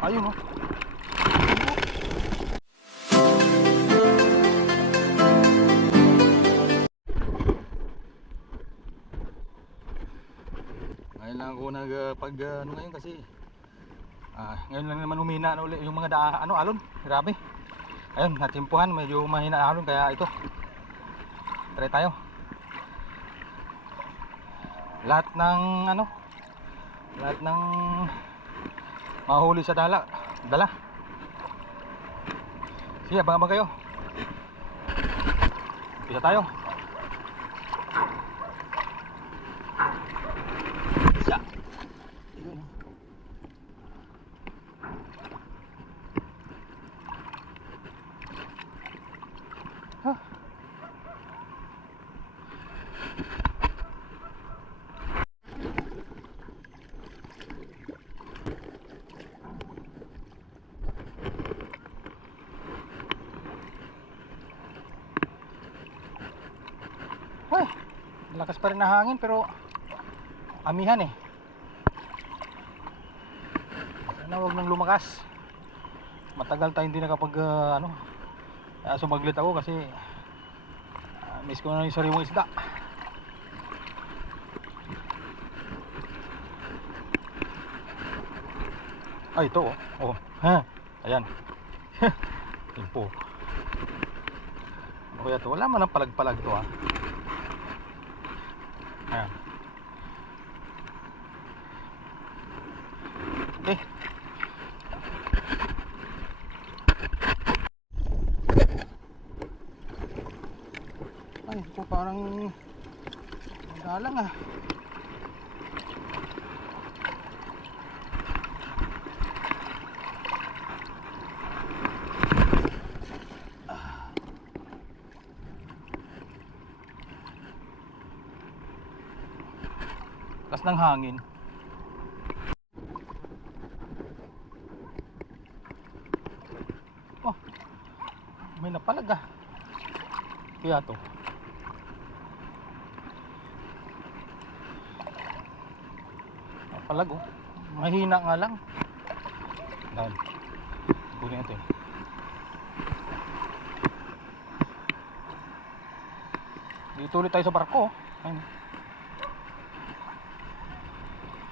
Ayun oh. Ngayon lang ako nag uh, pag uh, ano ngayon kasi ah, ngayon lang naman humina na uli yung mga da, ano alon. Grabe. Ayun, natimpuhan medyo mahina alon kaya ito. Try tayo. Lahat ng ano lahat ng mahuli sa dala. Dala. Sige abang abang kayo? Pisa tayo Isa Yun. Ha? Ay, lakas pa rin na hangin pero amihan eh. Sana huwag nang lumakas. Matagal tayo hindi nakapag ah, ano. Kaya sumaglit ako kasi ah, miss ko na yung sariwang isda. Ay, ito oh. Oh, ha. Ayan. Timpo. Ano kaya to? Wala man ang palag-palag to ah. Ayan. Okay. Ay, ito parang galang ah. Lakas ng hangin. Oh, may napalag ah. Kaya to. Napalag oh. Mahina nga lang. Dahil. Kunin natin. Dito ulit tayo sa barko. oh. Ayun.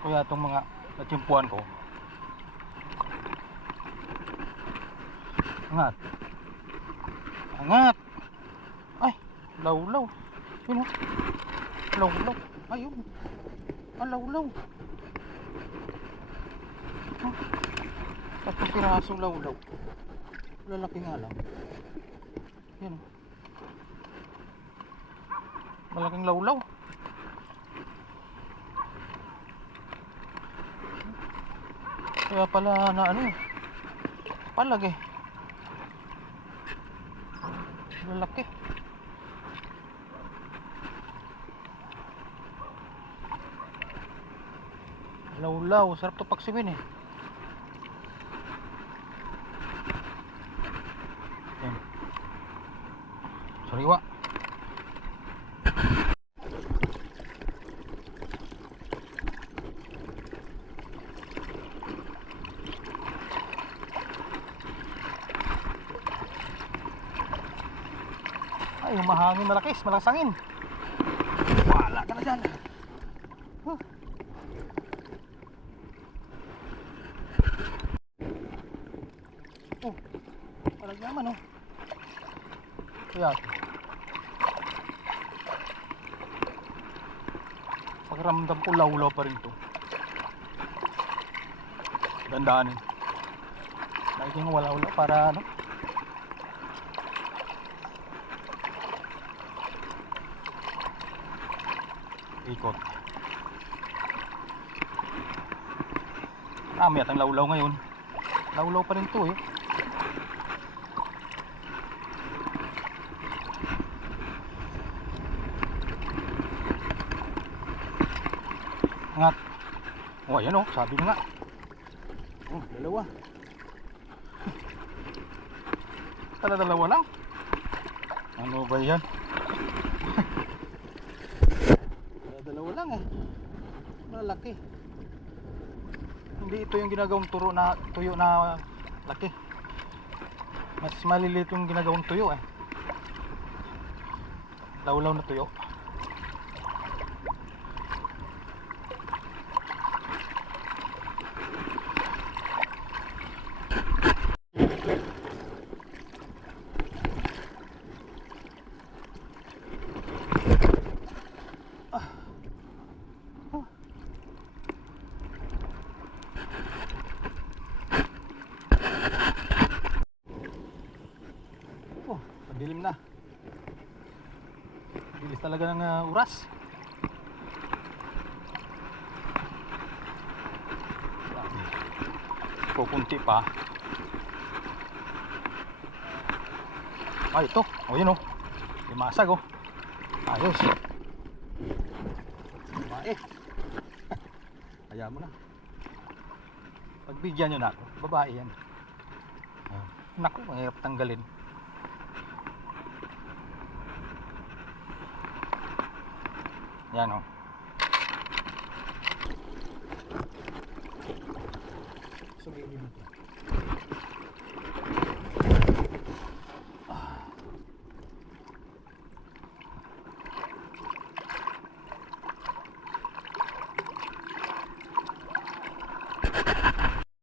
Kaya itong mga natsimpuan ko. Angat. Angat. Ay, lawlaw. Yun oh. Lawlaw. Ayun. Ah, lawlaw. Tatlong pirasong lawlaw. Lalaki nga lang. Yan oh. Malaking lawlaw. Kaya pala na ano. Palag eh. Lalaki. Lawlaw. Sarap to paksimin eh. Yan. Sariwa. Ay, mahangin malakis, malakas angin. Wala ka na dyan. Huh. Oh, palag naman oh. Kaya. Pakiramdam ko lawlaw pa rin to. Gandaanin. Nakikita nga wala-wala para ano. ikot ah may atang lawlaw ngayon lawlaw pa rin to eh angat oh ayan oh sabi na nga oh dalawa tala dalawa lang ano ba yan Dalawa lang eh. Malaki. Hindi ito yung ginagawang turo na tuyo na laki. Mas maliliit yung ginagawang tuyo eh. Lawlaw na tuyo. Oh, padilim na. Bilis talaga ng uh, oras. Kukunti pa. Ah, ito. O, yun o. Limasag o. Ayos. Babae. Kaya mo na. Pagbigyan nyo na ako. Babae yan. Ah, Naku, mahirap tanggalin. Yan o. To.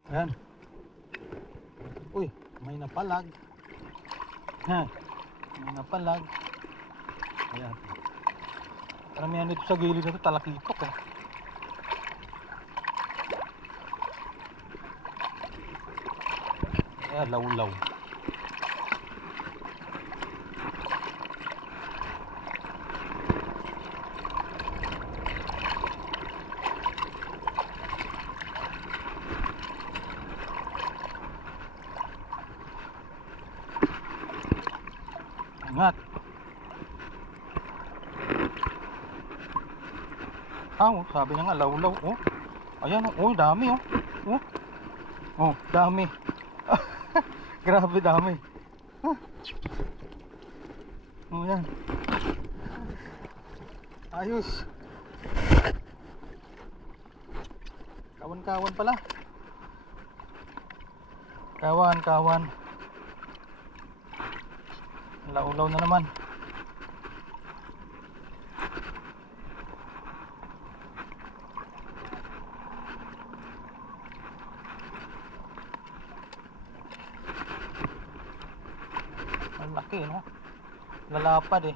Ayan. Uy, may napalag. Ha, may napalag. Karamihan dito sa gilid na ito, talakitok eh. Ayan, law-law. Ingat. Ah, oh, sabi niya nga, law-law. Oh. Ayan, oh, oh, dami, oh. Oh, oh dami. Grabe, dami. Ah. Oh, yan. Ayos. Kawan-kawan pala. Kawan, kawan. Laulaw na naman. Ang laki, no? Lalapad eh.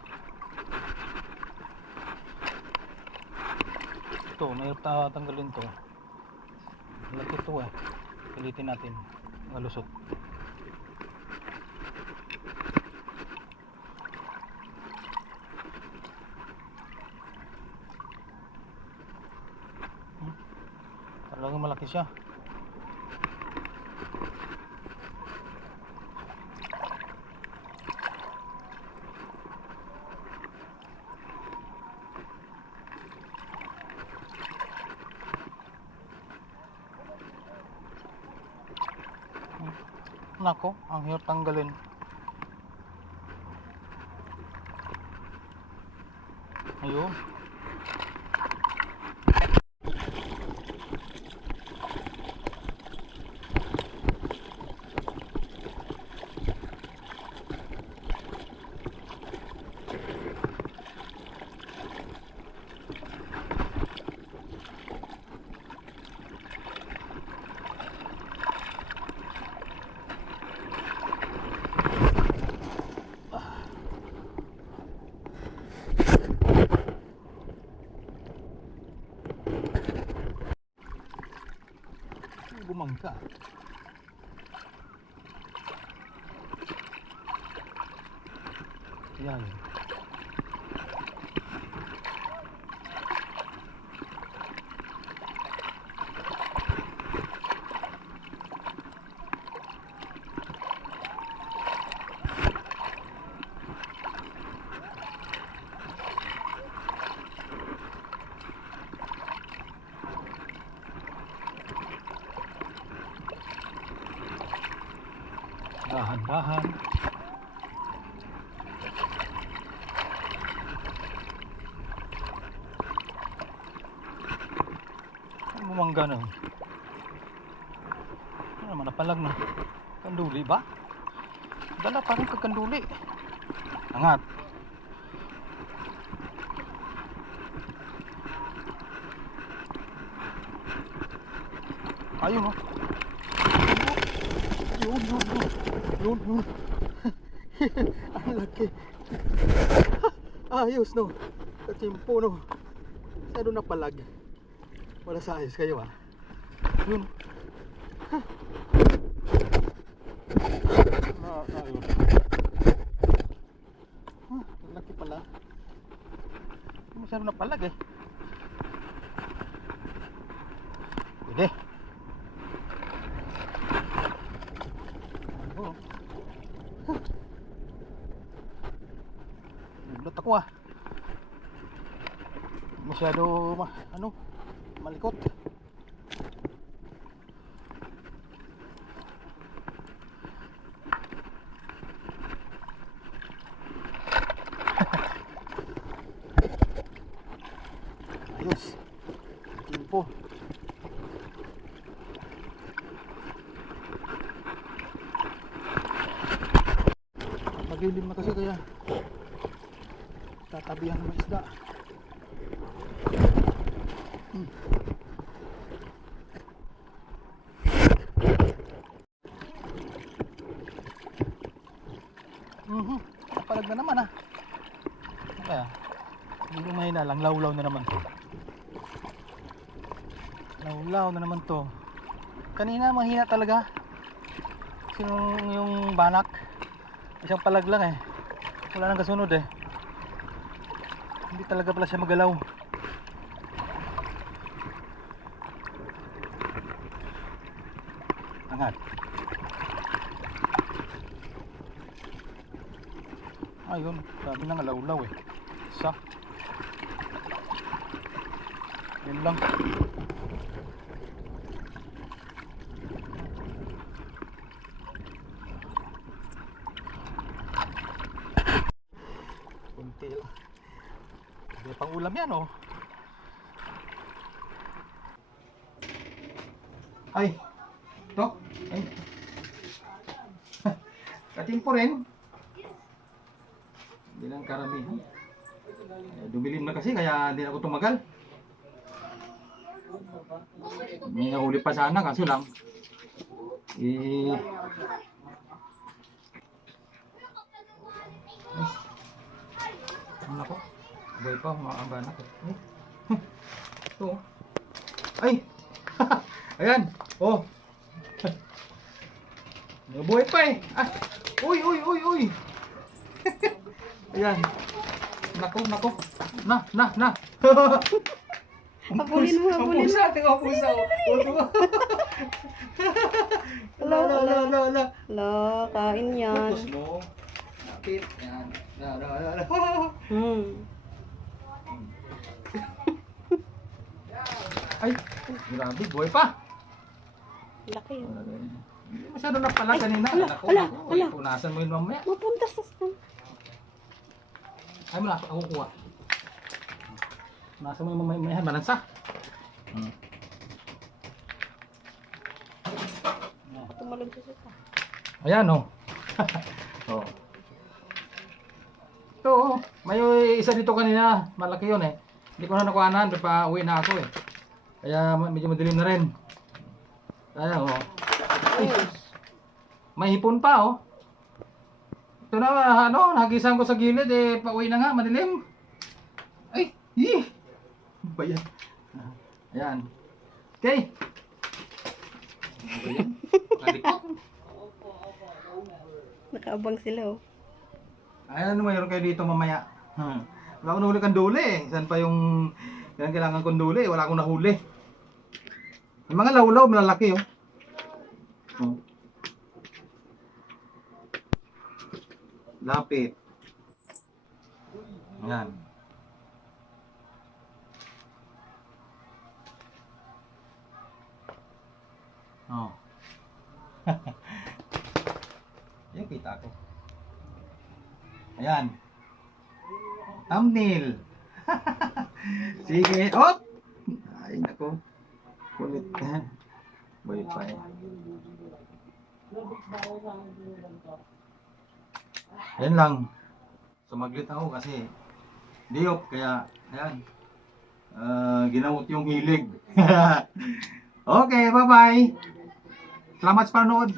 Ito, mahirap ta- tanggalin to. Laki to eh. Pilitin natin. Malusot. Hmm. Talagang malaki siya. Nako, ang hirap tanggalin. Ayun. Bumangka. Yan. Dahan-dahan. Bumangga na. Ano naman napalag na. Kanduli ba? Dala parang kagkanduli. Angat. Ayun oh. Yun, yun, yun. Yun, yun. Ang laki. Ayos no. Katimpo no. Masyado na palag. Wala sa ayos kayo ah. Yun. Ah, ayos. Ah, laki pala. Masyado na palag eh. Pwede. Oh. Nagulot ako ah. Masyado ma ano malikot. Ayos. Timpo. Magilim na kasi kaya tatabihan ng isda. Hmm. Mhm. Palag na naman ah. Kaya, hindi ko mahina lang. Lawlaw na naman. Lawlaw na naman to. Kanina mahina talaga. Kasi yung, yung banak. Isang palag lang eh. Wala nang kasunod eh. Hindi talaga pala siya magalaw. Angat. Ayun, sabi na ngalaw-law eh. Isa. Yun lang. Kunti lang. May pang ulam yan oh. Ay. Ito. Ay. Katimpo rin. Hindi lang karamihan. Eh, Dumilim na kasi kaya hindi ako tumagal. May nahuli pa sana kaso lang. Eh, ano ko? Boy pa, maamba na ko. Eh. Ito. oh. Ay! Ayan! Oh! May buhay pa eh! Ah! Uy! Uy! Uy! Uy! Ayan! Nako! Nako! Na! Na! Na! Habulin mo, habulin mo. Pusa! Tingnan mo pusa! Tingnan. Ala! Ala! Ala! Ala! Ala! Ala, kain yan. Focus mo. Kapit. Yan. Ala! Ala! Hmm. Ay! Grabe! Buhay pa! Laki yun. Masyado na pala kanina. ala, ala, ala. Punasan mo yun mamaya. Mapunta sa saan? Ay na, ako kuha. Punasan mo yun mamaya. Mamaya, malansa. Hmm. Tumalon sasa. Ayan oh. oh. Ito oh. May isa dito kanina. Malaki yun eh. Hindi ko na nakuhanan. Pa uwi na ako eh. Kaya medyo madilim na rin. Ayan oh. Ay, may hipon pa oh. Ito na ano, nagisan ko sa gilid eh. Pauwi na nga, madilim. Ay, yee. Ano ba yan? Ayan. Okay. Nakaabang sila oh. Ay, ano mayroon kayo dito mamaya? Hmm. Wala akong nahuli kang duli eh. Saan pa yung yan kailangan kong duli? Wala akong nahuli. Yung mga lawlaw, malalaki oh. oh. Lapit. Yan. Oh. Yung kita ko. Ayan. Thumbnail. Sige. Op! Ay, nako. Kulit. Wi-Fi. Yan lang. Sumaglit ako kasi diop kaya ayan. Ah, ginamot yung hilig. okay, bye-bye. Salamat sa panonood.